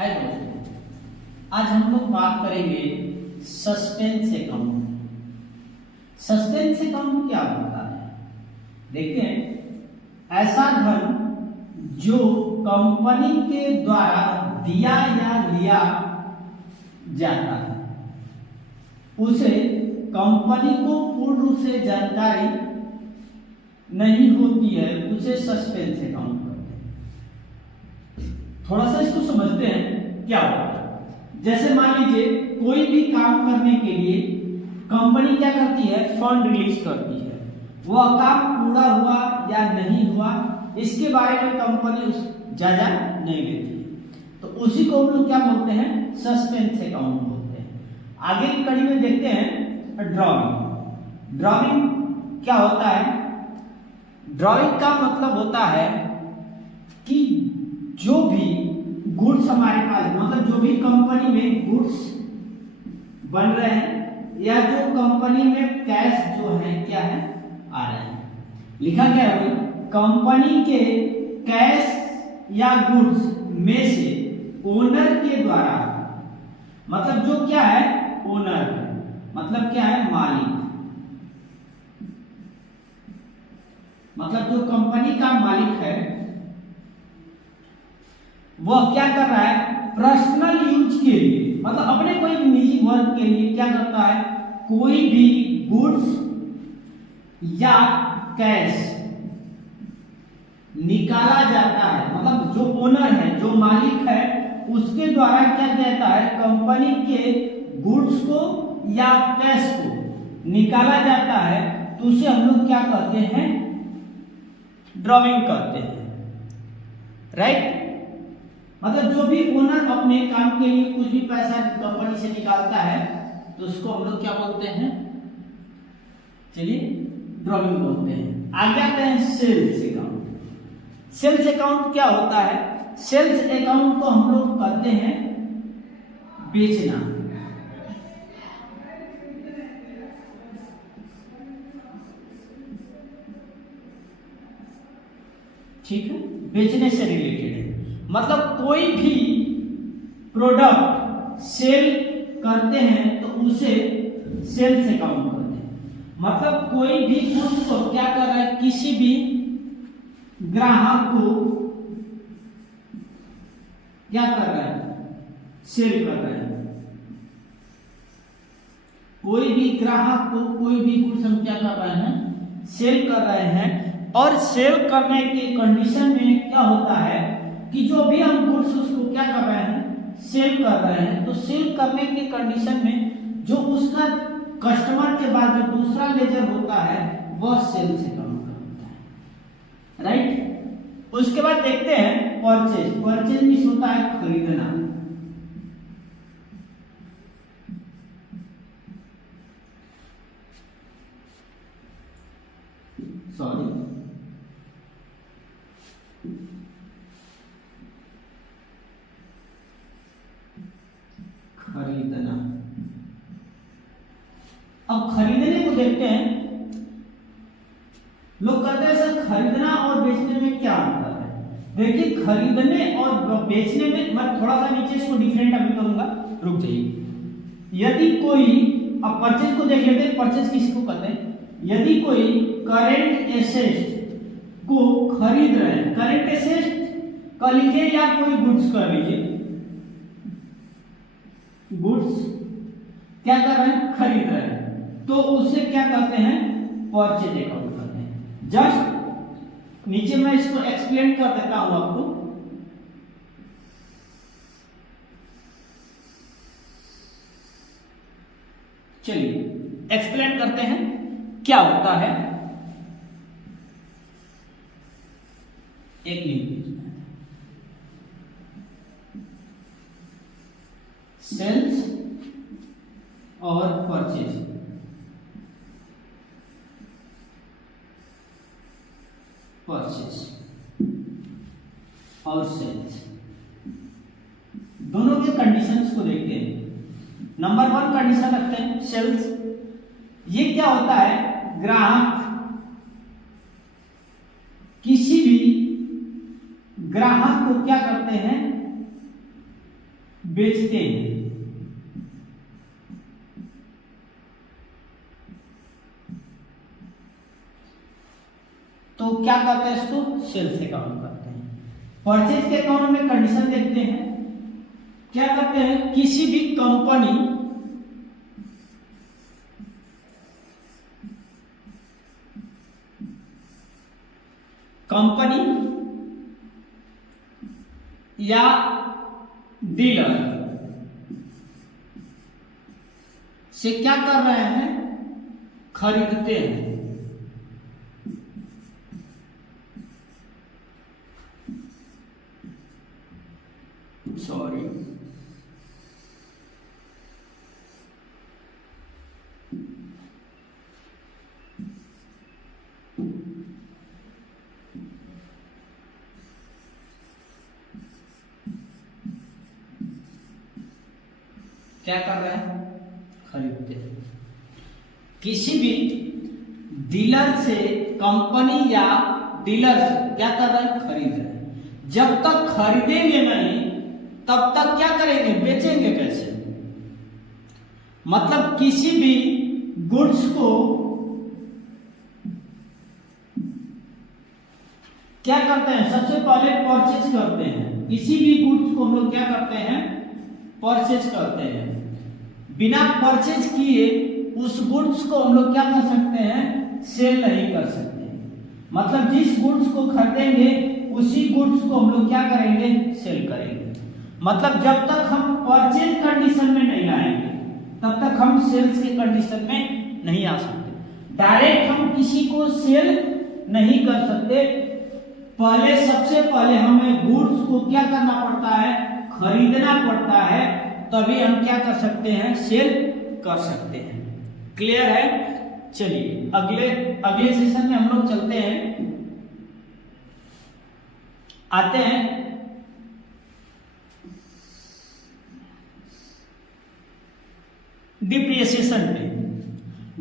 हाय दोस्तों, आज हम लोग बात करेंगे सस्पेंस अकाउंट। सस्पेंस अकाउंट क्या होता है? देखते हैं। ऐसा धन जो कंपनी के द्वारा दिया या लिया जाता है, उसे कंपनी को पूर्ण रूप से जानकारी नहीं होती है, उसे सस्पेंस अकाउंट कहते हैं। थोड़ा सा इसको समझते हैं क्या होता है। जैसे मान लीजिए कोई भी काम करने के लिए कंपनी क्या करती है, फंड रिलीज करती है। वह काम पूरा हुआ या नहीं हुआ इसके बारे में कंपनी उस जायजा नहीं लेती है, तो उसी को हम लोग क्या बोलते हैं, सस्पेंस अकाउंट बोलते हैं। आगे की कड़ी में देखते हैं ड्रॉइंग। ड्रॉइंग क्या होता है? ड्रॉइंग का मतलब होता है कि जो भी गुड्स हमारे पास, मतलब जो भी कंपनी में गुड्स बन रहे हैं या जो कंपनी में कैश जो है क्या है, आ रहे हैं। लिखा क्या है भाई, कंपनी के कैश या गुड्स में से ओनर के द्वारा, मतलब जो क्या है ओनर, मतलब क्या है मालिक, मतलब जो कंपनी का मालिक है वह क्या कर रहा है, पर्सनल यूज के लिए, मतलब अपने कोई निजी वर्क के लिए क्या करता है, कोई भी गुड्स या कैश निकाला जाता है। मतलब जो ओनर है, जो मालिक है, उसके द्वारा क्या कहता है, कंपनी के गुड्स को या कैश को निकाला जाता है, तो उसे हम लोग क्या कहते हैं, ड्रॉइंग करते हैं। राइट? मतलब जो भी ओनर अपने काम के लिए कुछ भी पैसा कंपनी से निकालता है तो उसको हम लोग क्या बोलते हैं, चलिए ड्रॉइंग बोलते हैं। आगे आते हैं सेल्स अकाउंट। सेल्स अकाउंट क्या होता है? सेल्स अकाउंट को हम लोग कहते हैं बेचना। ठीक है, बेचने से रिलेटेड है। मतलब कोई भी प्रोडक्ट सेल करते हैं तो उसे सेल्स अकाउंट कहते हैं। मतलब कोई भी गुड्स को क्या कर रहा है, किसी भी ग्राहक को क्या कर रहा है, सेल कर रहा है। कोई भी ग्राहक को कोई भी गुड्स हम क्या कर रहे हैं, सेल कर रहे हैं। और सेल करने के कंडीशन में क्या होता है कि जो भी हम गुड्स उसको क्या कर रहे हैं, सेल कर रहे हैं, तो सेल करने के कंडीशन में जो उसका कस्टमर के बाद जो दूसरा लेजर होता है वह सेल्स अकाउंट का होता है। राइट? उसके बाद देखते हैं परचेज। परचेज मींस होता है खरीदना। सॉरी, खरीदना। अब खरीदने को देखते हैं। लोग कहते हैं सर खरीदना और बेचने में क्या अंतर है? देखिए खरीदने और बेचने में, मैं थोड़ा सा नीचे इसको डिफरेंट अभी करूंगा, रुक जाइए। यदि कोई, अब परचेज को देख लेते हैं, परचेज किसको कहते हैं, यदि कोई करेंट एसेट को खरीद रहे हैं, करेंट एसेट कर लीजिए या कोई गुड्स कर लीजिए, गुड्स क्या कर रहे हैं, खरीद रहे हैं, तो उसे क्या कहते हैं, परचेज अकाउंट कहते हैं। जस्ट नीचे मैं इसको एक्सप्लेन कर देता हूं आपको। चलिए एक्सप्लेन करते हैं क्या होता है। एक मिनट, सेल्स और परचेज। परचेज और सेल्स दोनों के कंडीशंस को देखते हैं। नंबर 1 कंडीशन रखते हैं सेल्स। ये क्या होता है, ग्राहक किसी भी ग्राहक को क्या करते हैं, बेचते हैं। तो क्या करते हैं, इसको सेल्स अकाउंट करते हैं। परचेज के अकाउंट में कंडीशन देखते हैं, क्या करते हैं, किसी भी कंपनी या डीलर से क्या कर रहे हैं, खरीदते हैं। सॉरी, क्या कर रहे हैं, खरीदते हैं। किसी भी डीलर से कंपनी या डीलर से क्या कर रहे हैं, खरीद रहे हैं। जब तक खरीदेंगे नहीं तब तक क्या करेंगे, बेचेंगे कैसे। मतलब किसी भी गुड्स को क्या करते हैं, सबसे पहले परचेज करते हैं। किसी भी गुड्स को हम लोग क्या करते हैं, परचेज करते हैं। बिना परचेज किए उस गुड्स को हम लोग क्या कर सकते हैं, सेल नहीं कर सकते। मतलब जिस गुड्स को खरीदेंगे उसी गुड्स को हम लोग क्या करेंगे, सेल करेंगे। मतलब जब तक हम परचेज कंडीशन में नहीं आएंगे तब तक हम सेल्स के कंडीशन में नहीं आ सकते। डायरेक्ट हम किसी को सेल नहीं कर सकते। पहले सबसे पहले हमें गुड्स को क्या करना पड़ता है, खरीदना पड़ता है, तभी हम क्या कर सकते हैं, सेल कर सकते हैं। क्लियर है। चलिए अगले सेशन में हम लोग चलते हैं, आते हैं डिप्रिसिएशन पे।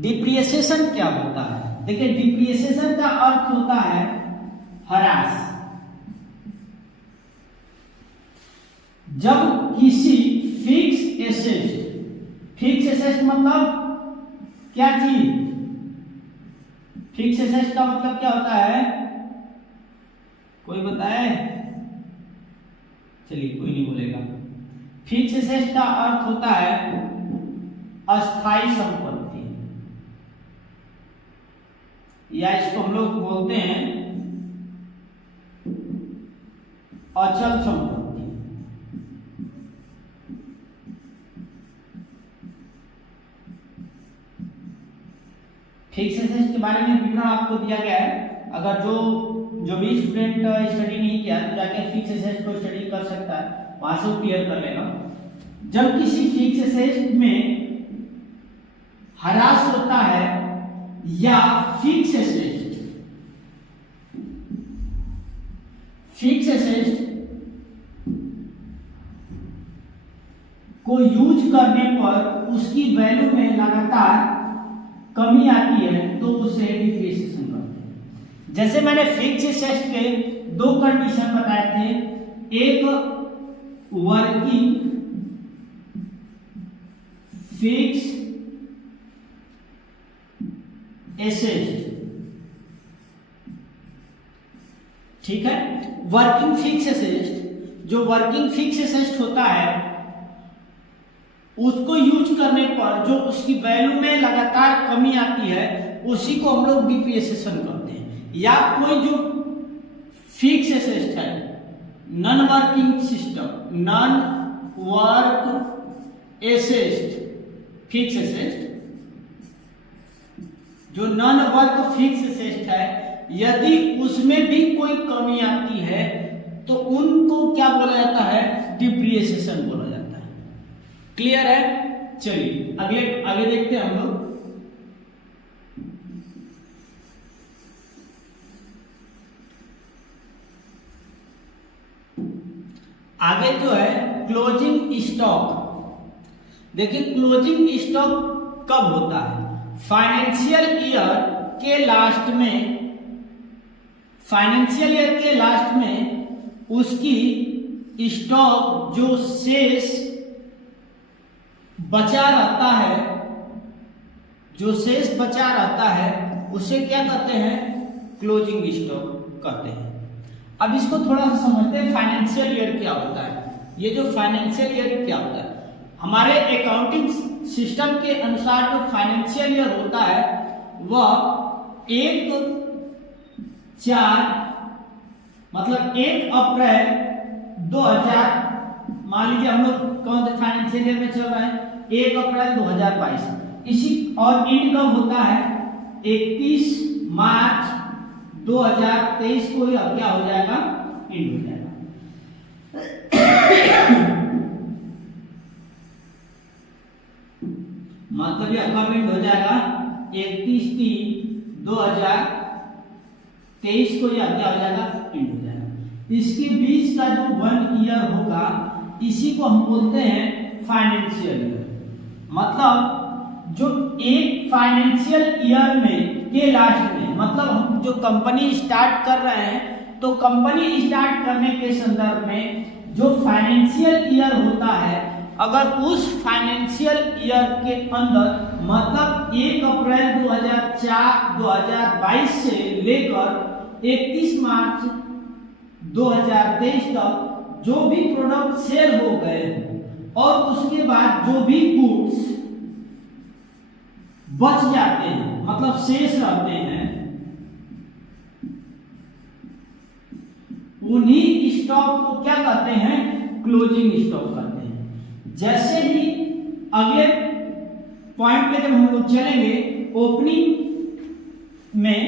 डिप्रिसिएशन क्या होता है, देखिए डिप्रिसिएशन का अर्थ होता है ह्रास। जब किसी फिक्स एसेट मतलब क्या चीज, फिक्स एसेट का मतलब क्या होता है, कोई बताए, चलिए कोई नहीं बोलेगा। फिक्स एसेट का अर्थ होता है अस्थाई संपत्ति, या इसको हम लोग बोलते हैं अचल संपत्ति। फिक्स एसेट के बारे में विवरण आपको दिया गया है। अगर जो भी स्टूडेंट स्टडी नहीं किया तो जाके फिक्स एसेट को स्टडी कर सकता है, वहां से क्लियर कर लेगा। जब किसी फिक्स एसेट में ह्रास होता है या फिक्स एसेट को यूज करने पर उसकी वैल्यू में लगातार कमी आती है तो उसे डिप्रिसिएशन कहते हैं। जैसे मैंने फिक्स एसेट के दो कंडीशन बताए थे, एक वर्किंग फिक्स एसेट, ठीक है। वर्किंग फिक्स एसेट, जो वर्किंग फिक्स एसेट होता है उसको यूज करने पर जो उसकी वैल्यू में लगातार कमी आती है उसी को हम लोग डिप्रिसिएशन करते हैं। या कोई जो फिक्स एसेट है, non working system, non work asset, fix asset, जो नॉन वर्क फिक्स एसेट है, यदि उसमें भी कोई कमी आती है तो उनको क्या बोला जाता है, डिप्रिसिएशन बोला जाता है। क्लियर है। चलिए आगे देखते हैं हम लोग। आगे जो है क्लोजिंग स्टॉक। देखिए क्लोजिंग स्टॉक कब होता है, फाइनेंशियल ईयर के लास्ट में, फाइनेंशियल ईयर के लास्ट में उसकी स्टॉक जो शेष बचा रहता है, जो शेष बचा रहता है उसे क्या कहते हैं, क्लोजिंग स्टॉक कहते हैं। अब इसको थोड़ा सा समझते हैं फाइनेंशियल ईयर क्या होता है। ये जो फाइनेंशियल ईयर क्या होता है, हमारे अकाउंटिंग सिस्टम के अनुसार जो फाइनेंशियल ईयर होता है वह 1/4 मतलब 1 अप्रैल 2000, मान लीजिए हम लोग कौन से फाइनेंशियल ईयर में चल रहे हैं, 1 अप्रैल 2022 इसी, और एंड कब होता है 31 मार्च 2023 को ही अब क्या हो जाएगा, एंड हो जाएगा। मतलब ये कब एंड हो जाएगा, 31/3/2023 को यह क्या हो जाएगा, एंड हो जाएगा। इसके बीच का जो 1 ईयर होगा इसी को हम बोलते हैं फाइनेंशियल ईयर। मतलब जो एक फाइनेंशियल ईयर में के लास्ट में, मतलब हम जो कंपनी स्टार्ट कर रहे हैं तो कंपनी स्टार्ट करने के संदर्भ में जो फाइनेंशियल ईयर होता है, अगर उस फाइनेंशियल ईयर के अंदर मतलब 1 अप्रैल 2022 से लेकर 31 मार्च 2023 तक जो भी प्रोडक्ट सेल हो गए और उसके बाद जो भी गुड्स बच जाते हैं मतलब शेष रहते हैं, उन्हीं स्टॉक को क्या कहते हैं, क्लोजिंग स्टॉक कहते हैं। जैसे ही अगले पॉइंट पे जब हम लोग चलेंगे, ओपनिंग में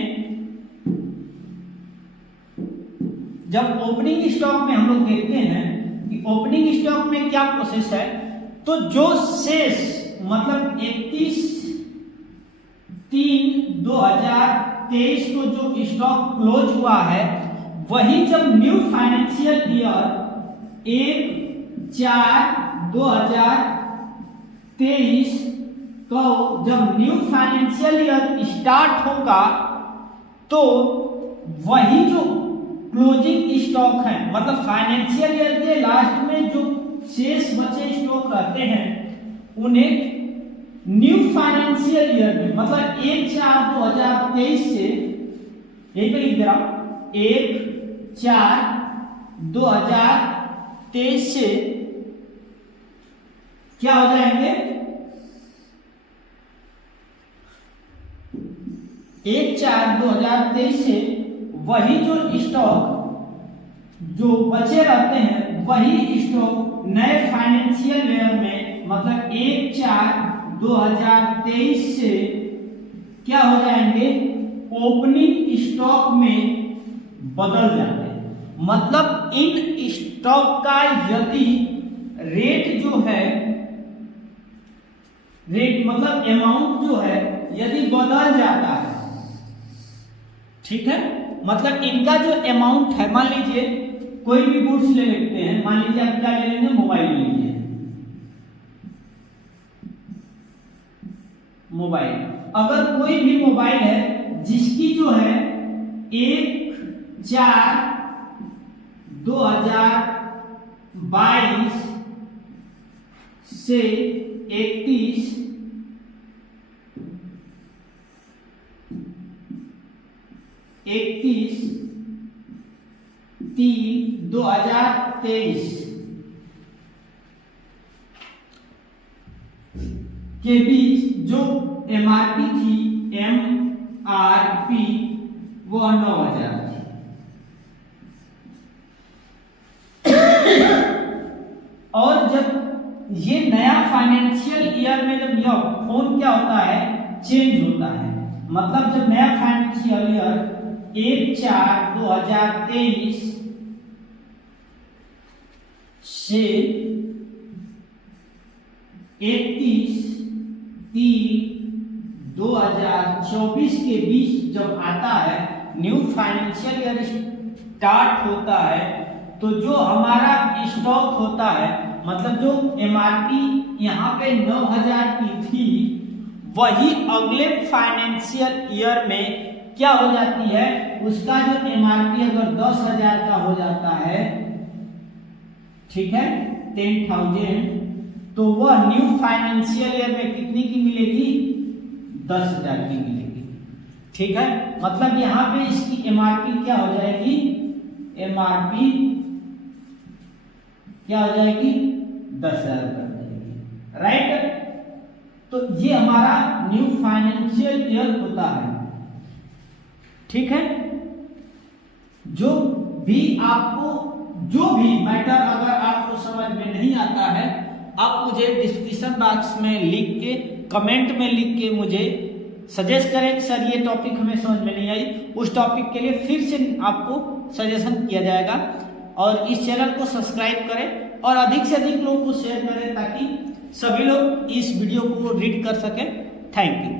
जब ओपनिंग स्टॉक में हम लोग देखते हैं कि ओपनिंग स्टॉक में क्या प्रोसेस है, तो जो शेष मतलब 31/3/2023 को जो स्टॉक क्लोज हुआ है, वही जब न्यू फाइनेंशियल ईयर 1/4/2023 को जब न्यू फाइनेंशियल ईयर स्टार्ट होगा तो वही जो क्लोजिंग स्टॉक है, मतलब फाइनेंशियल ईयर के लास्ट में जो शेष बचे स्टॉक रहते हैं उन्हें न्यू फाइनेंशियल ईयर में मतलब 1/4/2023 से, यही पे लिख दे रहा हूं, 1/4/2023 से क्या हो जाएंगे, 1/4/2023 से वही जो स्टॉक जो बचे रहते हैं वही स्टॉक नए फाइनेंशियल ईयर में मतलब 1/4/2023 से क्या हो जाएंगे, ओपनिंग स्टॉक में बदल जाते हैं। मतलब इन स्टॉक का यदि रेट जो है, रेट मतलब अमाउंट जो है यदि बदल जाता है, ठीक है, मतलब इनका जो अमाउंट है, मान लीजिए कोई भी गुड्स ले लेते हैं, मान लीजिए आप क्या ले लेंगे, मोबाइल ले लीजिए, मोबाइल, अगर कोई भी मोबाइल है जिसकी जो है 1/4/2022 से 31/3/2023 के बीच जो एमआरपी थी, एमआरपी वो 9,000 थी। और जब ये नया फाइनेंशियल ईयर में जब यह फोन क्या होता है, चेंज होता है, मतलब जब नया फाइनेंशियल ईयर 1/4/2023 से 31/3/2024 के बीच जब आता है, न्यू फाइनेंशियल ईयर स्टार्ट होता है, तो जो हमारा स्टॉक होता है मतलब जो एमआरपी यहाँ पे 9,000 की थी, वही अगले फाइनेंशियल ईयर में क्या हो जाती है, उसका जो एमआरपी अगर 10,000 का हो जाता है, ठीक है, 10,000 तो वह न्यू फाइनेंशियल ईयर में कितनी की मिलेगी? 10,000 की मिलेगी। ठीक है, मतलब यहां पे इसकी एमआरपी क्या हो जाएगी? एमआरपी क्या हो जाएगी? 10,000 रुपये हो जाएगी। राइट, तो ये हमारा न्यू फाइनेंशियल ईयर होता है। ठीक है, जो भी मैटर अगर आपको समझ में नहीं आता है, आप मुझे डिस्क्रिप्शन बॉक्स में लिख के, कमेंट में लिख के मुझे सजेस्ट करें कि सर ये टॉपिक हमें समझ में नहीं आई, उस टॉपिक के लिए फिर से आपको सजेशन किया जाएगा। और इस चैनल को सब्सक्राइब करें और अधिक से अधिक लोगों को शेयर करें ताकि सभी लोग इस वीडियो को रीड कर सकें। Thank you.